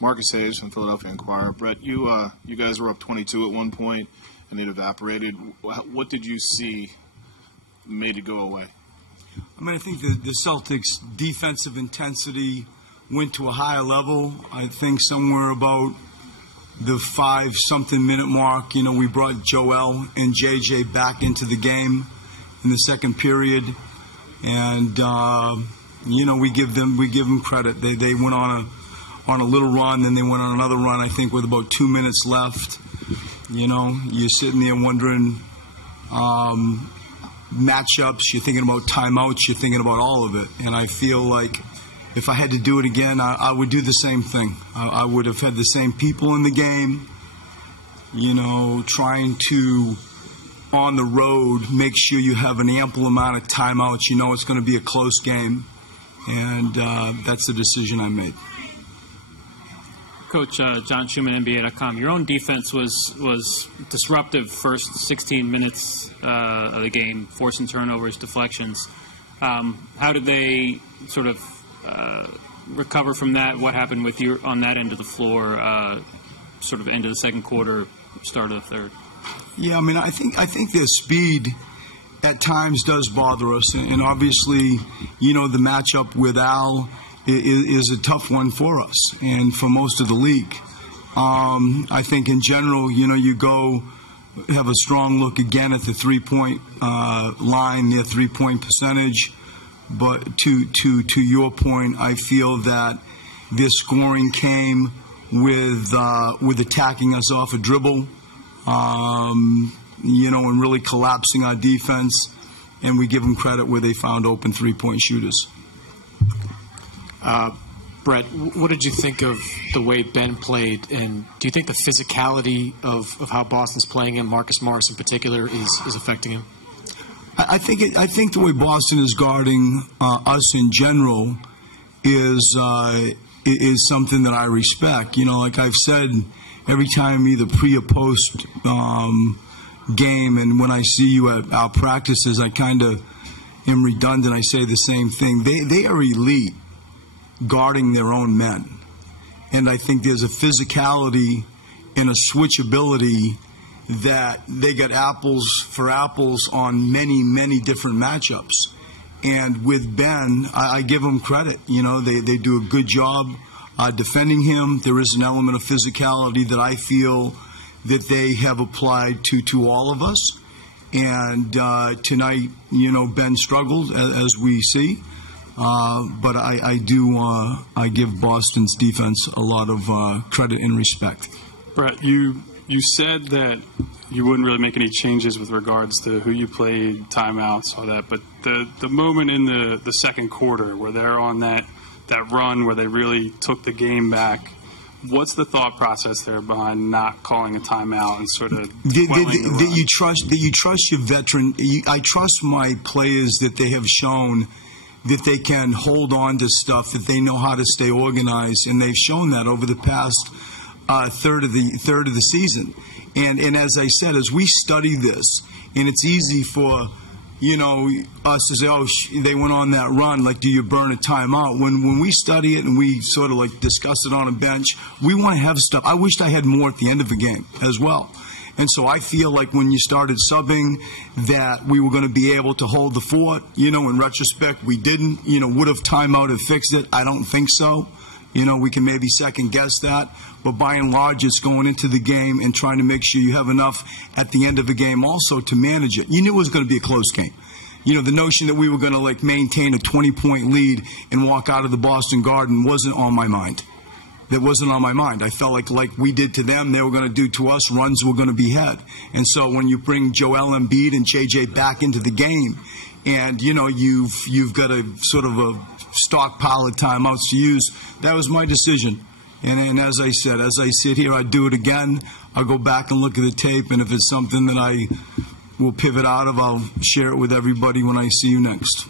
Marcus Hayes from Philadelphia Inquirer. Brett, you guys were up 22 at one point, and it evaporated. What did you see made it go away? I mean, I think the Celtics' defensive intensity went to a higher level. I think somewhere about the 5-something minute mark, we brought Joel and JJ back into the game in the second period, and we give them credit. They went on a little run, then they went on another run. I think with about 2 minutes left, you're sitting there wondering matchups. You're thinking about timeouts. You're thinking about all of it, and I feel like if I had to do it again, I would do the same thing. I would have had the same people in the game, trying to, on the road, make sure you have an ample amount of timeouts. It's going to be a close game, and that's the decision I made. Coach John Schumann, NBA.com. Your own defense was disruptive first 16 minutes of the game, forcing turnovers, deflections. How did they sort of recover from that? What happened with you on that end of the floor, sort of end of the second quarter, start of the third? Yeah, I mean, I think their speed at times does bother us, and obviously, the matchup with Al is a tough one for us and for most of the league. I think in general, you go have a strong look again at the three-point line, their three-point percentage. But to your point, I feel that their scoring came with attacking us off a dribble, and really collapsing our defense. And we give them credit where they found open three-point shooters. Brett, what did you think of the way Ben played, and do you think the physicality of how Boston's playing him, Marcus Morris in particular, is affecting him? I think the way Boston is guarding us in general is something that I respect. Like I've said, every time either pre or post game, and when I see you at our practices, I kind of am redundant. I say the same thing. They are elite guarding their own men, and I think there's a physicality and a switchability that they got apples for apples on many, many different matchups. And with Ben, I give them credit. They do a good job defending him. There is an element of physicality that I feel that they have applied to all of us. And tonight, Ben struggled, as we see. But I give Boston's defense a lot of credit and respect. Brett, you said that you wouldn't really make any changes with regards to who you played, timeouts, all that. But the moment in the second quarter where they're on that run where they really took the game back, what's the thought process there behind not calling a timeout and sort of that you trust your veteran? I trust my players that they have shown that they can hold on to stuff, that they know how to stay organized, and they've shown that over the past third of the season. And as I said, as we study this, and it's easy for us to say, oh, they went on that run, like, do you burn a timeout? When we study it and we sort of like discuss it on a bench, we want to have stuff. I wished I had more at the end of the game as well. And so I feel like when you started subbing that we were going to be able to hold the fort. In retrospect, we didn't. Would have timeout have fixed it? I don't think so. We can maybe second guess that. But by and large, it's going into the game and trying to make sure you have enough at the end of the game also to manage it. You knew it was going to be a close game. The notion that we were going to maintain a 20-point lead and walk out of the Boston Garden wasn't on my mind. That wasn't on my mind. I felt like we did to them, they were going to do to us. Runs were going to be had. And so when you bring Joel Embiid and JJ back into the game, and you've got a sort of a stockpile of timeouts to use, that was my decision. And as I said, as I sit here, I'd do it again. I'll go back and look at the tape, and if it's something that I will pivot out of, I'll share it with everybody when I see you next.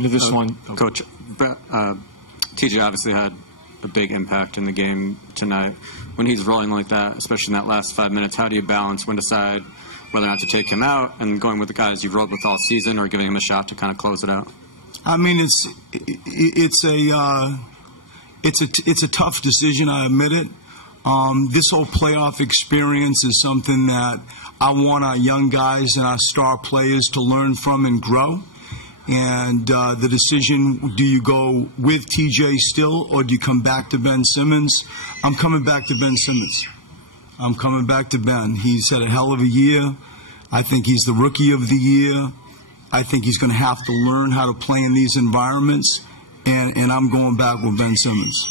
This one, Coach, TJ obviously had a big impact in the game tonight. When he's rolling like that, especially in that last 5 minutes, how do you balance when to decide whether or not to take him out and going with the guys you've rolled with all season, or giving him a shot to kind of close it out? I mean, it's a tough decision. I admit it. This whole playoff experience is something that I want our young guys and our star players to learn from and grow. And the decision, do you go with TJ still, or do you come back to Ben Simmons? I'm coming back to Ben Simmons. I'm coming back to Ben. He's had a hell of a year. I think he's the rookie of the year. I think he's going to have to learn how to play in these environments, and I'm going back with Ben Simmons.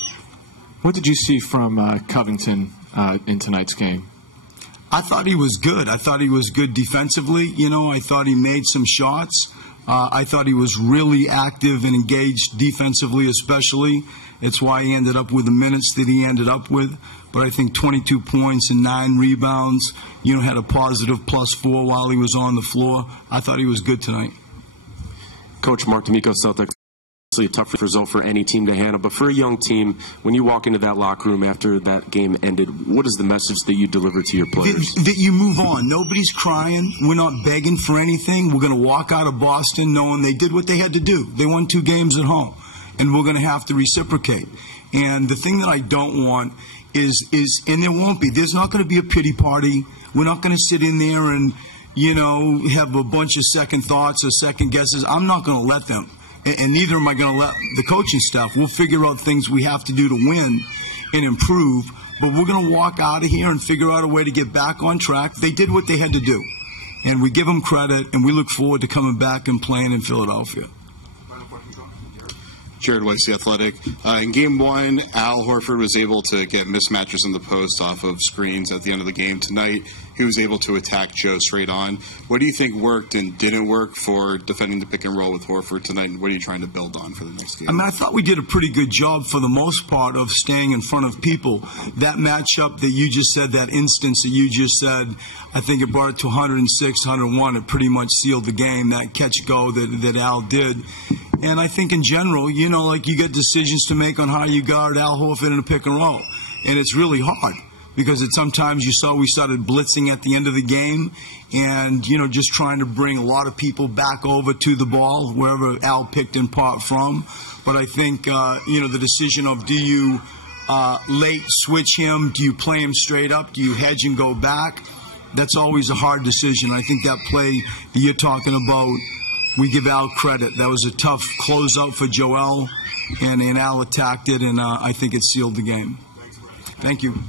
What did you see from Covington in tonight's game? I thought he was good. I thought he was good defensively. I thought he made some shots. I thought he was really active and engaged defensively, especially. It's why he ended up with the minutes that he ended up with. But I think 22 points and 9 rebounds, had a positive +4 while he was on the floor. I thought he was good tonight. Coach Mark D'Amico, Celtics. A tough result for any team to handle, but for a young team, when you walk into that locker room after that game ended, what is the message that you deliver to your players? That you move on. Nobody's crying. We're not begging for anything. We're going to walk out of Boston knowing they did what they had to do. They won 2 games at home, and we're going to have to reciprocate. And the thing that I don't want is and there won't be, there's not going to be a pity party. We're not going to sit in there and, have a bunch of second thoughts or second guesses. I'm not going to let them. And neither am I going to let the coaching staff. We'll figure out things we have to do to win and improve, but we're going to walk out of here and figure out a way to get back on track. They did what they had to do, and we give them credit, and we look forward to coming back and playing in Philadelphia. Jared Weiss, The Athletic. In Game 1, Al Horford was able to get mismatches in the post off of screens at the end of the game. Tonight, he was able to attack Joe straight on. What do you think worked and didn't work for defending the pick and roll with Horford tonight, and what are you trying to build on for the next game? I thought we did a pretty good job for the most part of staying in front of people. That matchup that you just said, that instance that you just said, I think it brought it to 106, 101. It pretty much sealed the game, that catch-go that Al did. And I think in general, you get decisions to make on how you guard Al Horford in a pick and roll. And it's really hard because sometimes you saw we started blitzing at the end of the game and, just trying to bring a lot of people back over to the ball, wherever Al picked in part from. But I think, the decision of do you late switch him, do you play him straight up, do you hedge and go back, that's always a hard decision. I think that play that you're talking about, we give Al credit. That was a tough closeout for Joel, and Al attacked it, and I think it sealed the game. Thank you.